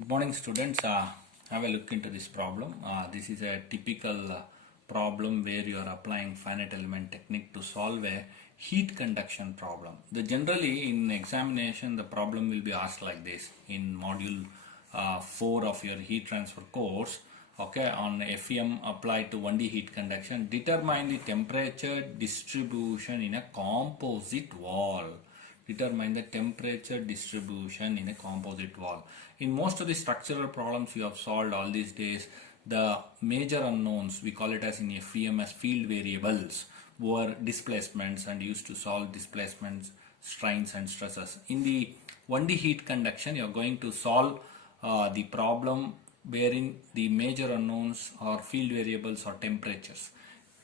Good morning, students. Have a look into this problem. This is a typical problem where you are applying finite element technique to solve a heat conduction problem. Generally in examination, the problem will be asked like this in module 4 of your heat transfer course. Okay, on FEM applied to 1D heat conduction, determine the temperature distribution in a composite wall. Determine the temperature distribution in a composite wall. In most of the structural problems you have solved all these days, the major unknowns, we call it as in FEM as field variables, were displacements and used to solve displacements, strains and stresses. In the 1D heat conduction, you are going to solve the problem wherein the major unknowns are field variables or temperatures.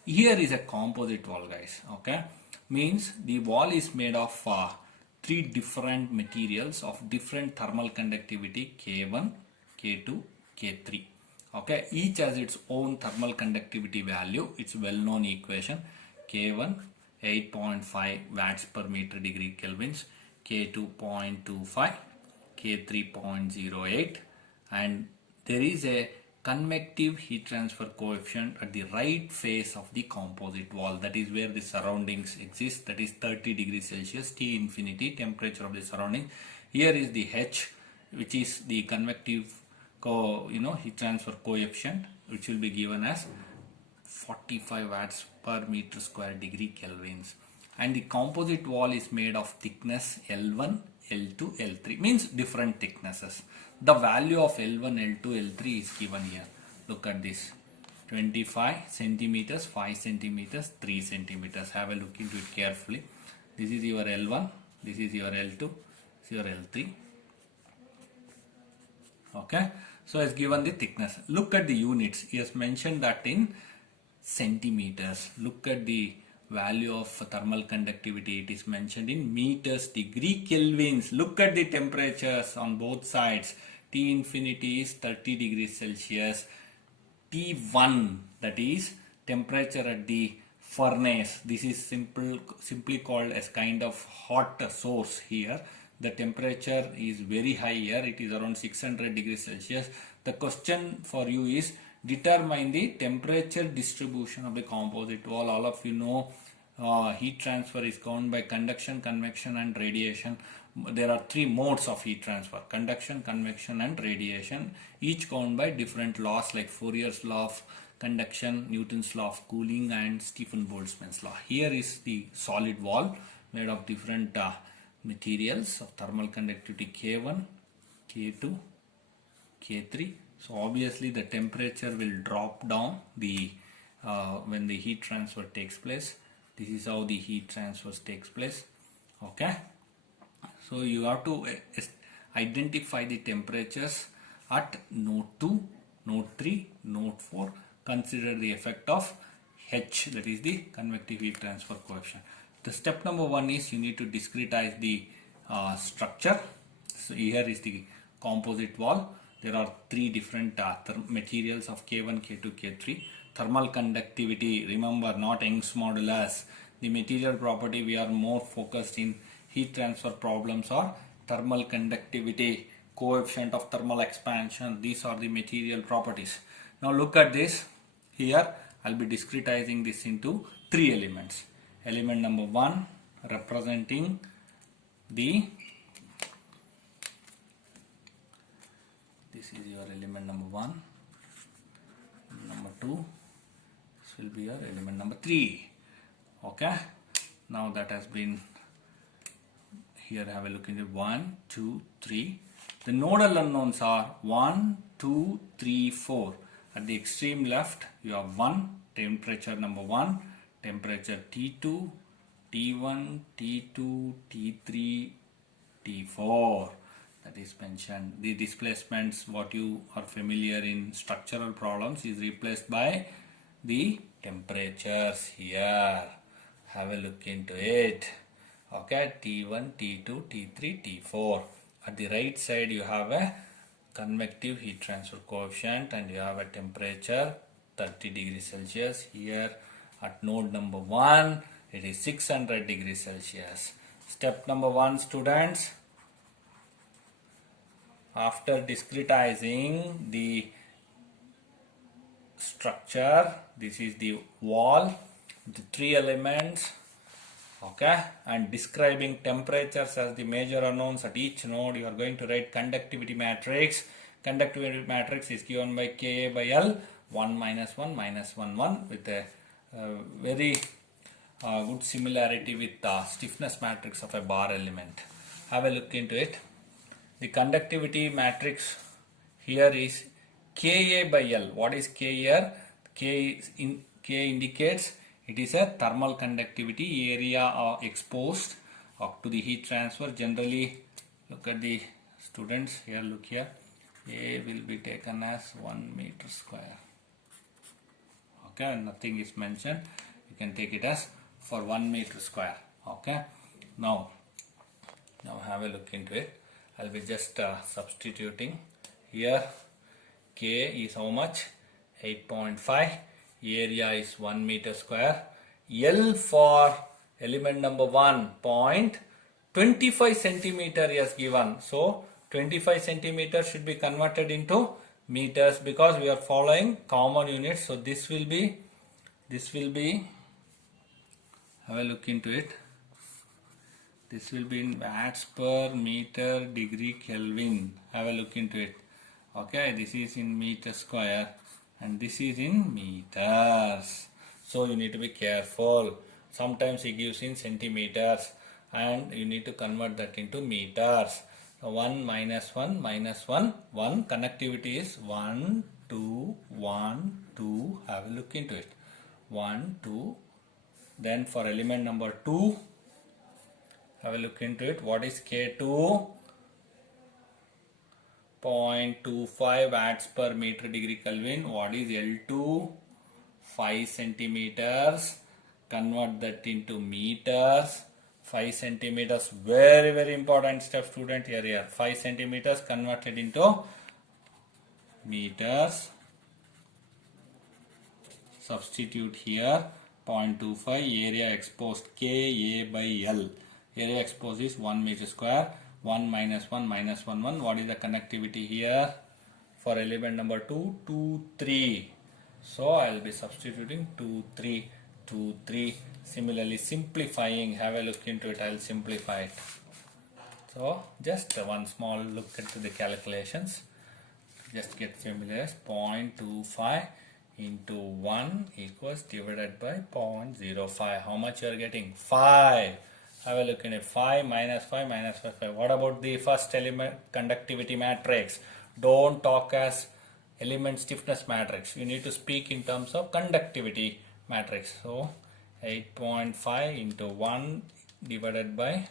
Here is a composite wall, guys. Okay, means the wall is made of three different materials of different thermal conductivity K1, K2, K3. Okay, each has its own thermal conductivity value. It's well known equation. K1 8.5 watts per meter degree kelvins, K2 0.25, K3 0.08, and there is a convective heat transfer coefficient at the right face of the composite wall. That is where the surroundings exist. That is 30 degrees Celsius, T infinity, temperature of the surrounding. Here is the H, which is the convective heat transfer coefficient, which will be given as 45 watts per meter square degree kelvins. And the composite wall is made of thickness L1, L2, L3, means different thicknesses. The value of L1, L2, L3 is given here. Look at this: 25 centimeters, 5 centimeters, 3 centimeters. Have a look into it carefully. This is your L1, this is your L2, this is your L3. Okay, so it's given the thickness. Look at the units. He has mentioned that in centimeters. Look at the value of thermal conductivity. It is mentioned in meters degree kelvins. Look at the temperatures on both sides. T infinity is 30 degrees Celsius. T1, that is temperature at the furnace. This is simply called as kind of hot source here. The temperature is very high here. It is around 600 degrees Celsius. The question for you is determine the temperature distribution of the composite wall. All of you know heat transfer is governed by conduction, convection and radiation. There are three modes of heat transfer: conduction, convection and radiation, each governed by different laws like Fourier's law of conduction, Newton's law of cooling and Stephen-Boltzmann's law. Here is the solid wall made of different materials of thermal conductivity K1, K2, K3. So obviously the temperature will drop down when the heat transfer takes place. This is how the heat transfer takes place. Okay, so you have to identify the temperatures at node 2, node 3, node 4. Consider the effect of H, that is the convective heat transfer coefficient. The step number 1 is you need to discretize the structure. So here is the composite wall. There are three different materials of K1, K2, K3. Thermal conductivity, remember, not Young's modulus. The material property we are more focused in heat transfer problems are thermal conductivity, coefficient of thermal expansion. These are the material properties. Now look at this. Here I'll be discretizing this into three elements. Element number 1 representing this is your element number 1, number 2, this will be your element number 3. Okay, now that has been here. Have a look into 1, 2, 3. The nodal unknowns are 1, 2, 3, 4. At the extreme left you have 1, temperature number 1, temperature T2, T1, T2, T3, T4. That is mentioned. The displacements, what you are familiar in structural problems, is replaced by the temperatures here. Have a look into it. Okay, T1, T2, T3, T4. At the right side you have a convective heat transfer coefficient and you have a temperature 30 degrees Celsius. Here at node number 1 it is 600 degrees Celsius. Step number 1, students. after discretizing the structure, this is the wall, the three elements, okay, and describing temperatures as the major unknowns at each node, you are going to write conductivity matrix. Conductivity matrix is given by Ka by L, 1 minus 1 minus 1 1, with a very good similarity with the stiffness matrix of a bar element. Have a look into it. The conductivity matrix here is Ka by L. What is K here? K indicates it is a thermal conductivity, area exposed to the heat transfer. Generally, look at the students here, look here. A will be taken as 1 meter square. Okay, nothing is mentioned. You can take it as for 1 meter square. Okay, now have a look into it. I'll be just substituting here. K is how much? 8.5. Area is 1 meter square. L for element number 1, 0.25 centimeter is given. So 25 centimeter should be converted into meters because we are following common units. So this will be, have a look into it. This will be in watts per meter degree Kelvin. Have a look into it. Okay, this is in meter square and this is in meters. So you need to be careful. Sometimes he gives in centimeters and you need to convert that into meters. So 1 minus 1 minus 1, 1. Connectivity is 1, 2, 1, 2. Have a look into it. 1, 2. Then for element number 2, have a look into it. What is K2? 0.25 watts per meter degree Kelvin. What is L2? 5 centimeters. Convert that into meters. 5 centimeters. Very, very important step, student. Here. 5 centimeters converted into meters. Substitute here. 0.25 area exposed Ka by L. Area exposed is 1 meter square. 1 minus 1 minus 1 1. What is the conductivity here? For element number 2, 2, 3. So I will be substituting 2, 3, 2, 3. Similarly, simplifying. Have a look into it. I will simplify it. So just one small look into the calculations. Just get familiar. 0.25 into 1 equals divided by 0.05. How much you are getting? 5. Have a look in it. 5 minus 5 minus 5. What about the first element conductivity matrix? Don't talk as element stiffness matrix. You need to speak in terms of conductivity matrix. So 8.5 into 1 divided by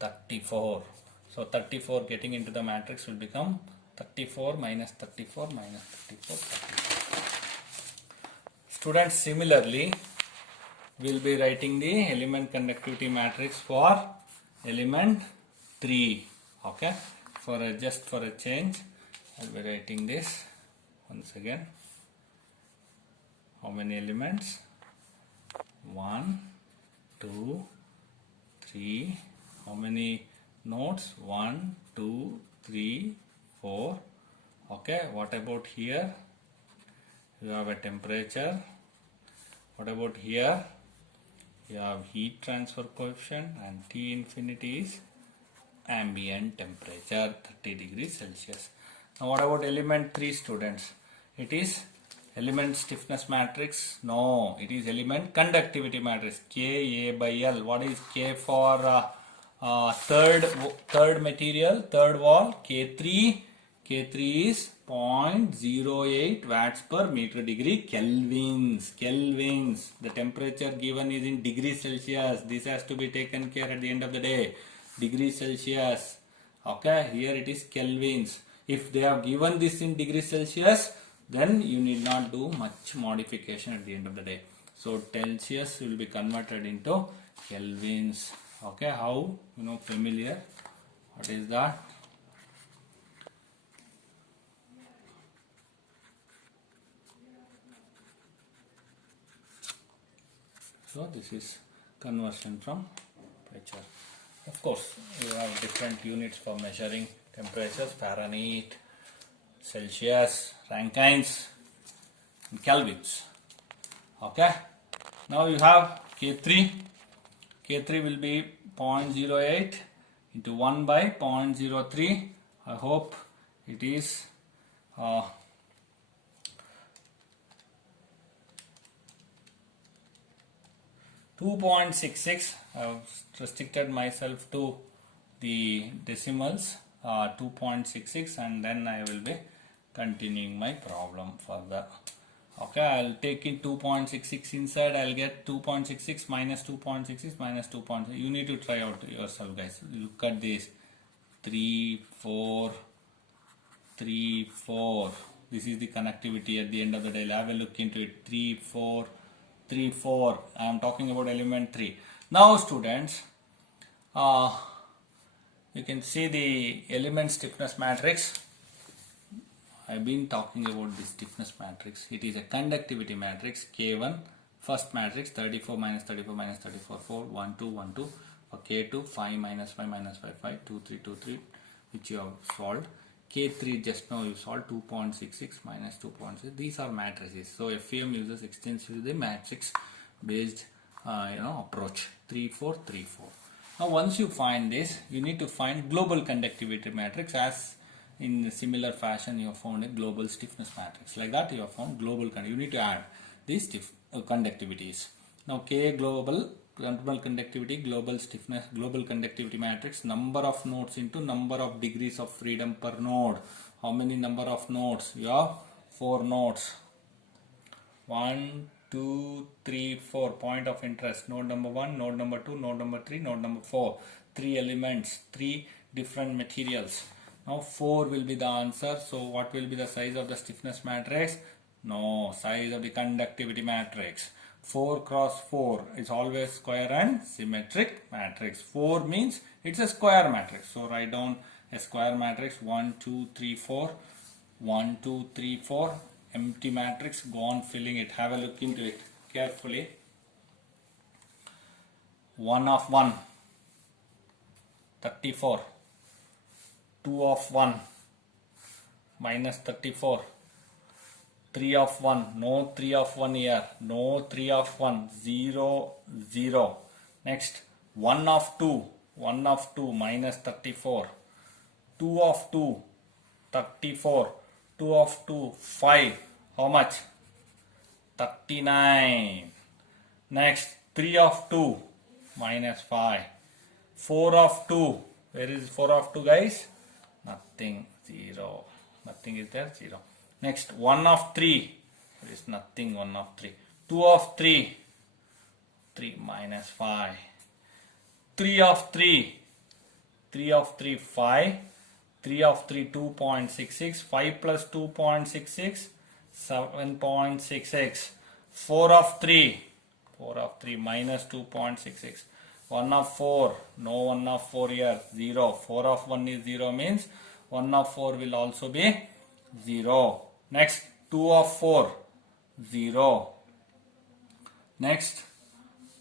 34. So 34 getting into the matrix will become 34 minus 34 minus 34. 34. Students, similarly, we'll be writing the element conductivity matrix for element 3. Okay, just for a change, I'll be writing this once again. How many elements? 1, 2, 3. How many nodes? 1, 2, 3, 4. Okay, what about here? You have a temperature. What about here? You have heat transfer coefficient, and T infinity is ambient temperature, 30 degrees Celsius. Now what about element 3, students? It is element stiffness matrix? No, it is element conductivity matrix, Ka by L. What is K for third material, third wall? K3 is 0.08 watts per meter degree Kelvins. The temperature given is in degrees Celsius. This has to be taken care at the end of the day. Degrees Celsius. Okay, here it is Kelvins. If they have given this in degrees Celsius, then you need not do much modification at the end of the day. So Celsius will be converted into Kelvins. Okay, how? Familiar? What is that? So this is conversion from temperature. Of course, you have different units for measuring temperatures: Fahrenheit, Celsius, Rankines, and Kelvins. Okay. Now you have K3. K3 will be 0.08 into 1 by 0.03. I hope it is 2.66. I have restricted myself to the decimals, 2.66, and then I will be continuing my problem further. Okay, I'll take in 2.66 inside. I'll get 2.66 minus 2.66 minus 2. You need to try out yourself, guys. Look at this: 3, 4, 3, 4. This is the connectivity at the end of the day. I'll have a look into it. 3, 4, 3, 4. I am talking about element 3. Now, students, you can see the element stiffness matrix. I've been talking about the stiffness matrix. It is a conductivity matrix. K1, first matrix, 34 minus 34 minus 34, 4, 1, 2, 1, 2. For K2, 5 minus 5 minus 5, 5, 2, 3, 2, 3, which you have solved. K3 just now you solved 2.66 minus 2.6. These are matrices. So FEM uses extensively the matrix based approach. 3, 4, 3, 4. Now once you find this, you need to find global conductivity matrix. As in similar fashion you have found a global stiffness matrix. Like that you have found global conductivity. You need to add these conductivities. Now K global conductivity, global stiffness, global conductivity matrix, number of nodes into number of degrees of freedom per node. How many number of nodes? You have 4 nodes. 1, 2, 3, 4. Point of interest: node number 1, node number 2, node number 3, node number 4. 3 elements, 3 different materials. Now 4 will be the answer. So what will be the size of the stiffness matrix? No, size of the conductivity matrix. 4 cross 4 is always square and symmetric matrix. 4 means it's a square matrix. So write down a square matrix: 1, 2, 3, 4. 1, 2, 3, 4. Empty matrix. Go on filling it. Have a look into it carefully. 1 of 1, 34. 2 of 1, minus 34. 3 of 1, no 3 of 1 here, no 3 of 1, 0, 0. Next, 1 of 2, 1 of 2, minus 34. 2 of 2, 34. 2 of 2, 5. How much? 39. Next, 3 of 2, minus 5. 4 of 2, where is 4 of 2, guys? Nothing, 0. Nothing is there, 0. Next, 1 of 3, there is nothing, 1 of 3. 2 of 3, 3 minus 5. 3 of 3, 3 of 3, 5. 3 of 3, 2.66. 5 plus 2.66, 7.66. 4 of 3, 4 of 3, minus 2.66. 1 of 4, no 1 of 4 here, 0. 4 of 1 is 0, means 1 of 4 will also be 0. Next, 2 of 4, 0. Next,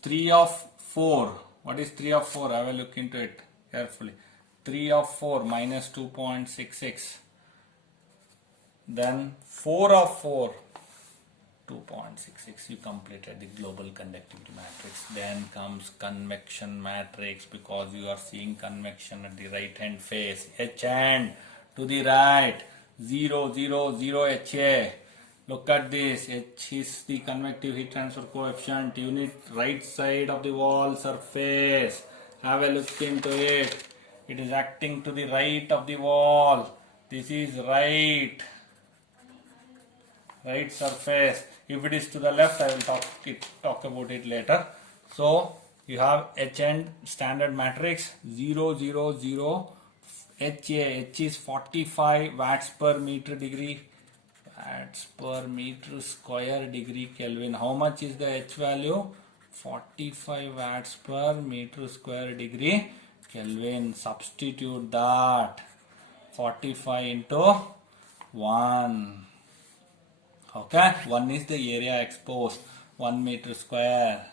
3 of 4. What is 3 of 4? I will look into it carefully. 3 of 4, minus 2.66. Then 4 of 4, 2.66. You completed the global conductivity matrix. Then comes convection matrix, because you are seeing convection at the right hand face. H hand to the right, 0, 0, 0 HA. Look at this. H is the convective heat transfer coefficient, unit right side of the wall surface. Have a look into it. It is acting to the right of the wall. This is right surface. If it is to the left, I will talk about it later. So you have H and standard matrix, 0, 0, 0. HA, H is 45 watts per meter degree, watts per meter square degree Kelvin. How much is the H value? 45 watts per meter square degree Kelvin. Substitute that. 45 into 1. Okay, 1 is the area exposed, 1 meter square.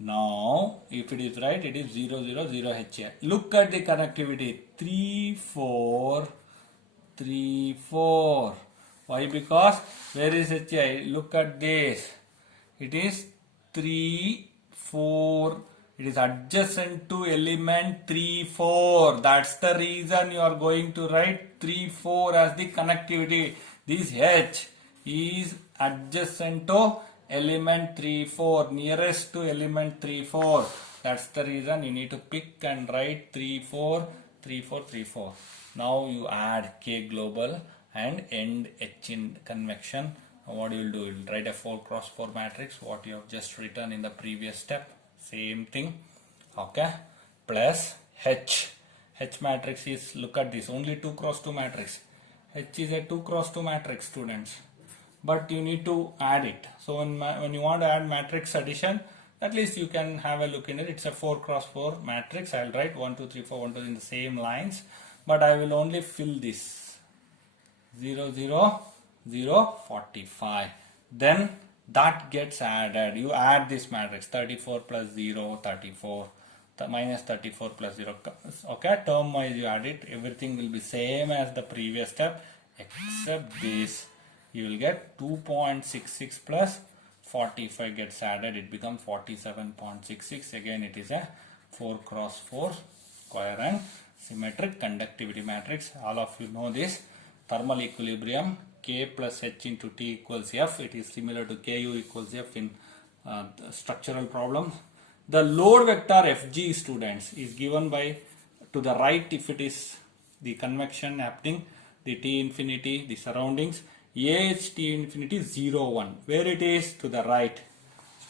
Now, if it is right, it is 0, 0, 0 H here. Look at the connectivity 3, 4, 3, 4. Why? Because where is HI? Look at this. It is 3, 4. It is adjacent to element 3, 4. That's the reason you are going to write 3, 4 as the connectivity. This H is adjacent to element 3, 4. Nearest to element 3, 4. That's the reason you need to pick and write 3, 4, 3, 4, 3, 4. Now you add K global and end H in convection. What you will do? You will write a 4 cross 4 matrix, what you have just written in the previous step. Same thing. Okay. Plus H. H matrix is, look at this, only 2 cross 2 matrix. H is a 2 cross 2 matrix, students. But you need to add it. So when you want to add matrix addition, at least you can have a look in it. It's a 4 cross 4 matrix. I'll write 1, 2, 3, 4, 1, 2 in the same lines. But I will only fill this 0, 0, 0, 45. Then that gets added. You add this matrix 34 plus 0, 34. Minus 34 plus 0. Okay, term wise you add it. Everything will be same as the previous step except this. You will get 2.66 plus 45 gets added. It becomes 47.66. Again, it is a 4 cross 4 square and symmetric conductivity matrix. All of you know this. Thermal equilibrium K plus H into T equals F. It is similar to Ku equals F in structural problems. The load vector Fg, students, is given by, to the right if it is the convection happening, the T infinity, the surroundings, AH T infinity 0, 1. Where it is? To the right.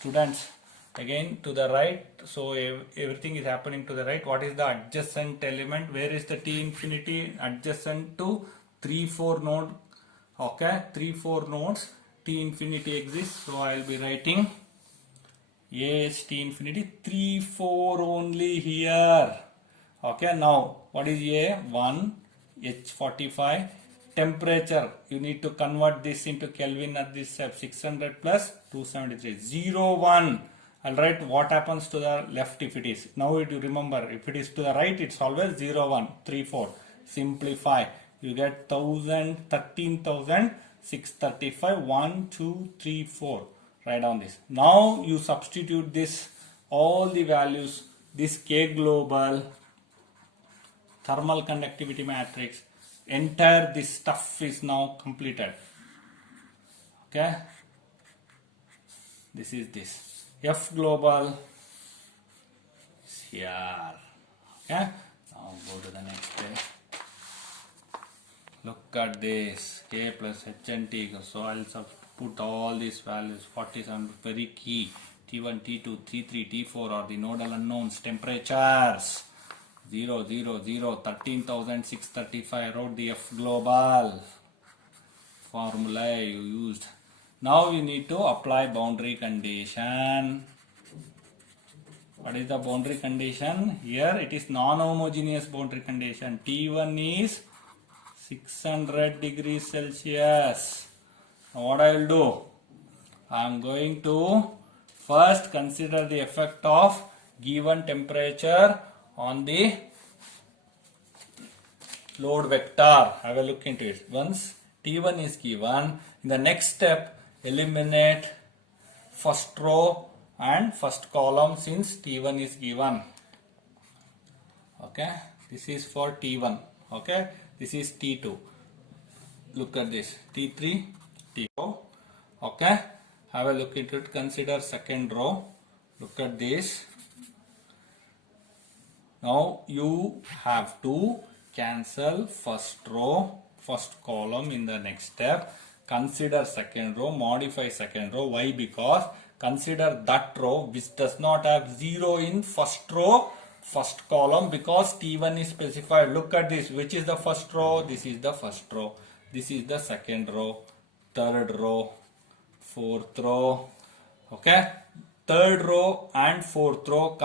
Students, again to the right. So everything is happening to the right. What is the adjacent element? Where is the T infinity? Adjacent to 3, 4 node. Okay, 3, 4 nodes. T infinity exists. So I will be writing AH T infinity 3, 4 only here. Okay, now what is A? 1, H45. Temperature, you need to convert this into Kelvin at this step. 600 plus 273. 0, 1. I'll write what happens to the left if it is. Now you remember, if it is to the right, it's always 0, 1, 3, 4. Simplify. You get 1000, 13,635. 1, 2, 3, 4. Write down this. Now you substitute this, all the values, this K global, thermal conductivity matrix, entire this stuff is now completed. Okay. This is this. F global is here. Okay. Now go to the next page. Look at this. K plus H and T. So I'll put all these values. 47 very key. T1, T2, T3, T4 are the nodal unknowns. Temperatures 0, 0, 0, 13,635. I wrote the F global formula you used. Now we need to apply boundary condition. What is the boundary condition? Here it is non-homogeneous boundary condition. T1 is 600 degrees Celsius. Now what I will do? I am going to first consider the effect of given temperature on the load vector. Have a look into it. Once T1 is given, in the next step eliminate first row and first column since T1 is given. Okay, this is for T1. Okay, this is T2. Look at this. T3, T4. Okay, have a look into it. Consider second row. Look at this. Now you have to cancel first row, first column in the next step. Consider second row, modify second row. Why? Because consider that row which does not have 0 in first row, first column, because T1 is specified. Look at this. Which is the first row? This is the first row. This is the second row, third row, fourth row. Okay. Third row and fourth row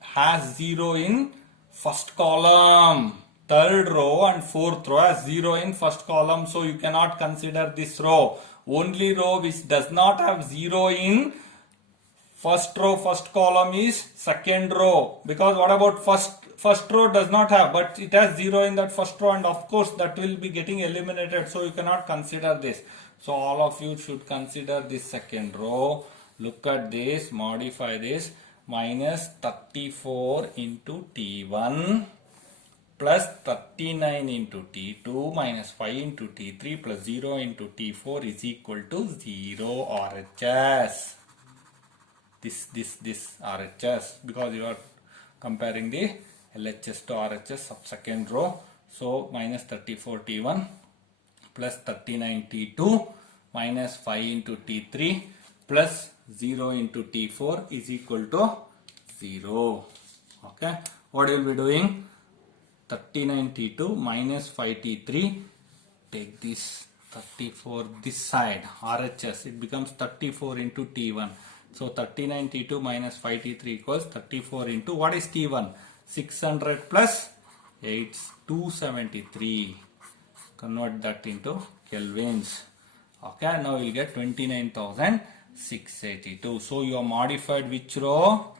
has 0 in first column. Third row and fourth row has 0 in first column. So you cannot consider this row. Only row which does not have 0 in First row, first column is second row, because what about first row does not have, but it has 0 in that first row, and of course that will be getting eliminated, so you cannot consider this. So all of you should consider this second row. Look at this, modify this, minus 34 into T1 plus 39 into T2 minus 5 into T3 plus 0 into T4 is equal to 0 RHS. This RHS, because you are comparing the LHS to RHS of second row. So minus 34 T1 plus 39 T2 minus 5 into T3 plus 0 into T4 is equal to 0. Okay, what you will be doing? 39 T2 minus 5 T3, take this 34 this side, RHS, it becomes 34 into T1. So 39 T2 minus 5 T3 equals 34 into, what is T1? 600 plus 8, 273. Convert that into kelvins. Okay, now you will get 29,682. So you have modified which row?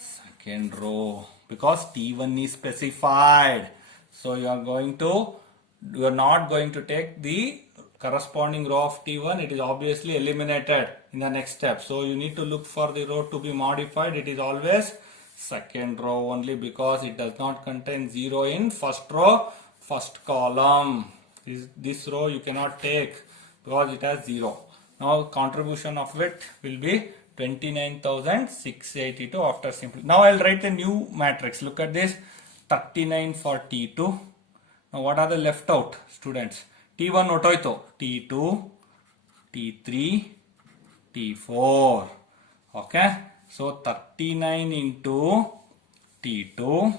Second row, because T1 is specified. So you are not going to take the corresponding row of T1. It is obviously eliminated in the next step. So you need to look for the row to be modified. It is always second row only, because it does not contain 0 in first row, first column. This row you cannot take because it has 0. Now contribution of it will be 29,682 after simplifying. Now I will write a new matrix. Look at this, 39 for T2. Now what are the left out, students? T1 otoito, T2, T3, T4. Okay, so 39 into T2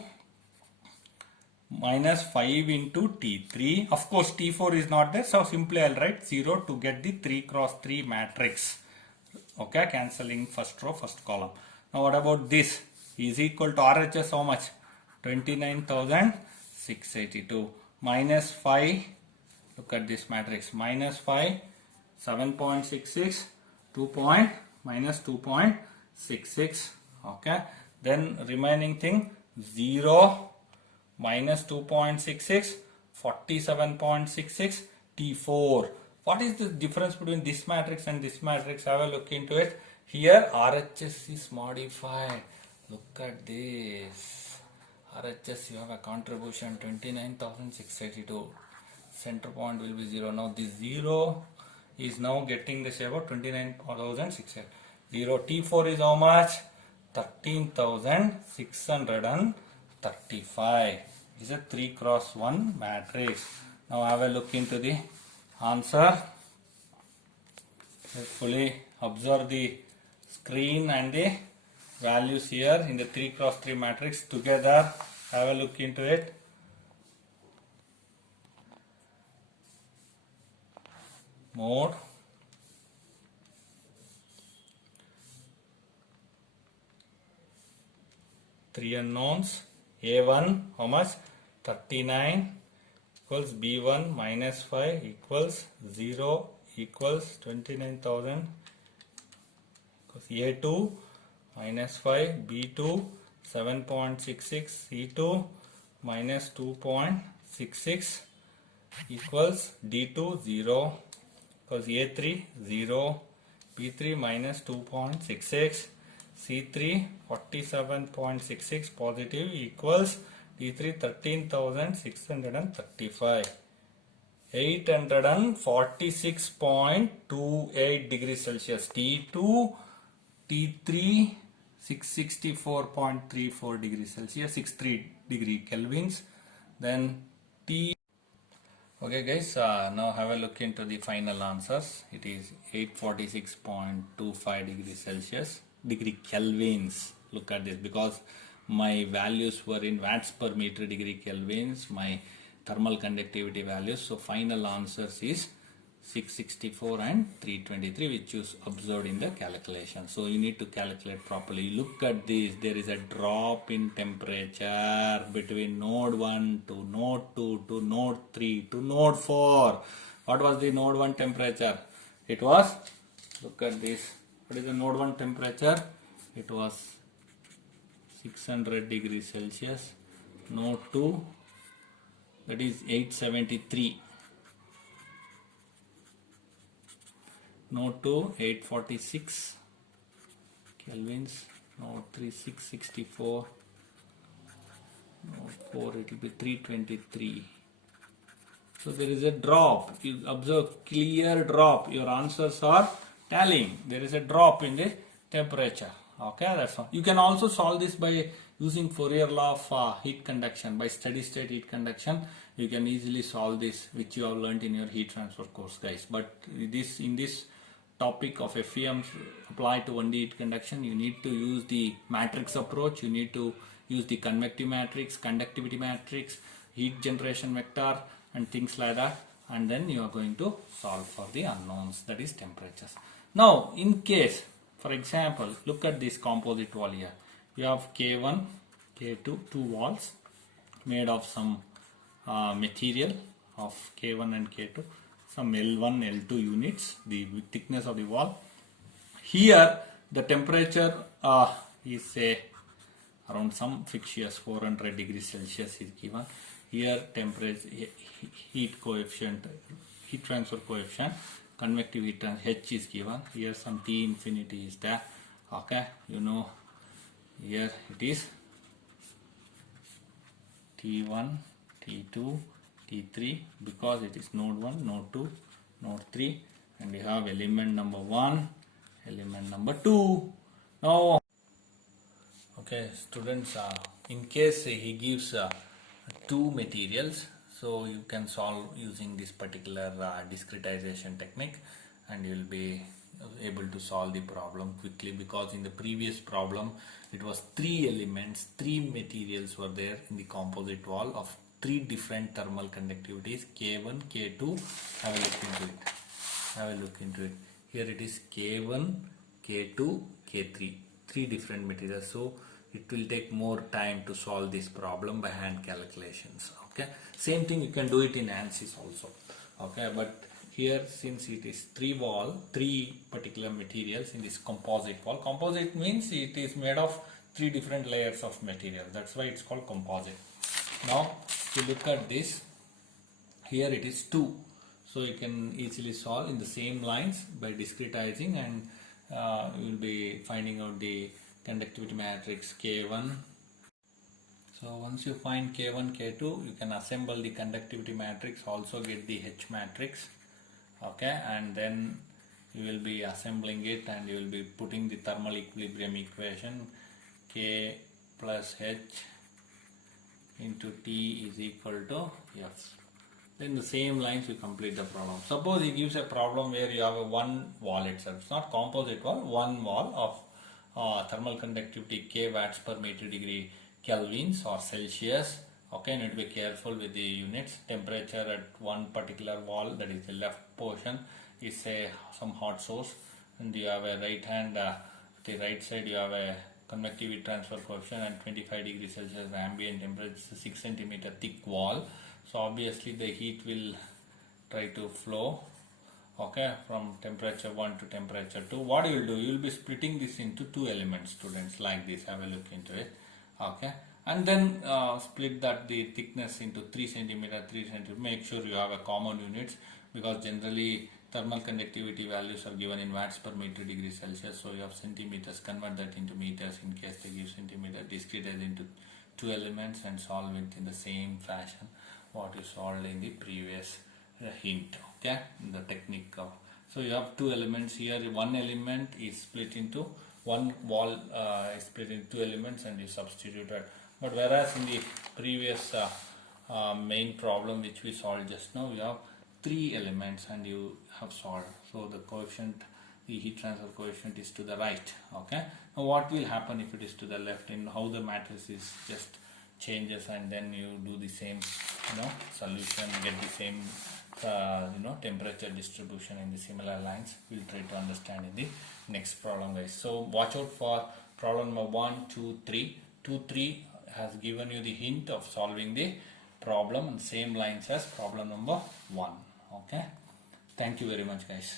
minus 5 into T3. Of course T4 is not there, so simply I'll write 0 to get the 3 cross 3 matrix. Okay, cancelling first row, first column. Now what about this? Is equal to RHS how much? 29,682 minus 5. Look at this matrix, minus 5, 7.66, 2 minus 2.66. Okay, then remaining thing 0 minus 2.66, 47.66, T4. What is the difference between this matrix and this matrix? Have a look into it. Here RHS is modified. Look at this. RHS, you have a contribution 29,682. Center point will be 0. Now this 0 is now getting the shape of 29,600. 0 T4 is how much? 13,635. This is a 3 cross 1 matrix. Now have a look into the answer. Carefully observe the screen and the values here in the 3 cross 3 matrix together. Have a look into it. Mode, three unknowns. A1 how much? 39 equals B1 minus 5 equals 0 equals 29,000 equals A2 minus 5 B2 7.66 C2 minus 2.66 equals D2 0 equals A3 0 B3 minus 2.66 C3 47.66 positive equals D3 13,635 846.28 degrees Celsius. T2 T3 664.34 degrees Celsius, 63 degree Kelvins. Then T. Okay guys, now have a look into the final answers. It is 846.25 degrees Celsius, degree Kelvins. Look at this, because my values were in watts per meter degree Kelvins, my thermal conductivity values. So final answers is 664 and 323, which is observed in the calculation. So you need to calculate properly. Look at this, there is a drop in temperature between node 1 to node 2 to node 3 to node 4. What was the node 1 temperature? It was, look at this, what is the node 1 temperature? it was 600 degrees Celsius. Node 2, that is 873. Node 2, 846 kelvins. Node 3, 664. Node 4, it will be 323. So there is a drop. You observe clear drop. Your answers are tallying. There is a drop in the temperature. Okay, that's all. You can also solve this by using Fourier law of heat conduction. By steady state heat conduction, you can easily solve this, which you have learnt in your heat transfer course, guys. But in this topic of FEM applied to 1D heat conduction, you need to use the matrix approach. You need to use the convective matrix, conductivity matrix, heat generation vector, and things like that, and then you are going to solve for the unknowns, that is temperatures. Now in case, for example, look at this composite wall here. You have K1, K2, two walls made of some material of K1 and K2, some L1, L2 units, the thickness of the wall. Here the temperature is say around some fixtures 400 degrees Celsius is given. Here temperature, heat coefficient, heat transfer coefficient, convective heat transfer H is given. Here some T infinity is there. Okay, you know, here it is T1, T2, T3, because it is node 1, node 2, node 3, and we have element number 1, element number 2. Now, okay, students, in case he gives two materials, so you can solve using this particular discretization technique, and you will be able to solve the problem quickly, because in the previous problem it was 3 elements, 3 materials were there in the composite wall of 3 different thermal conductivities, K1, K2. Have a look into it. Have a look into it. Here it is K1, K2, K3, 3 different materials. So it will take more time to solve this problem by hand calculations. Okay, same thing you can do it in ANSYS also. Okay, but here since it is 3 particular materials in this composite wall. Composite means it is made of 3 different layers of material. That's why it's called composite. Now if you look at this, here it is 2. So you can easily solve in the same lines by discretizing, and you will be finding out the conductivity matrix K1. So once you find K1, K2, you can assemble the conductivity matrix, also get the H matrix. Okay, and then you will be assembling it, and you will be putting the thermal equilibrium equation K plus H into T is equal to F. Then the same lines you complete the problem. Suppose he gives a problem where you have a one wall itself. It's not composite wall, one wall of thermal conductivity K watts per meter degree kelvins or Celsius. Okay, need to be careful with the units. Temperature at one particular wall, that is the left portion, is some hot source, and you have a right hand, the right side you have a convective transfer coefficient and 25 degrees Celsius ambient temperature. It's a 6 centimeter thick wall. So obviously the heat will try to flow, okay, from temperature 1 to temperature 2. What you will do, you will be splitting this into 2 elements, students, like this. Have a look into it. Okay, and then split that the thickness into 3 centimeter, 3 centimeter. Make sure you have a common units, because generally thermal conductivity values are given in watts per meter degree Celsius. So you have centimeters, convert that into meters in case they give centimeter. Discretize into 2 elements and solve it in the same fashion what you solved in the previous hint. Okay, the technique of, so you have 2 elements here. One element is split into, one wall is split into 2 elements, and you substitute it. But whereas in the previous main problem which we solved just now, you have 3 elements and you have solved. So the coefficient, the heat transfer coefficient is to the right. Okay, now what will happen if it is to the left, and how the matrix is just changes, and then you do the same solution, get the same temperature distribution in the similar lines. We'll try to understand in the next problem, guys. So watch out for problem number 1, 2, 3. 2, 3 has given you the hint of solving the problem, and same lines as problem number 1. Okay, thank you very much, guys.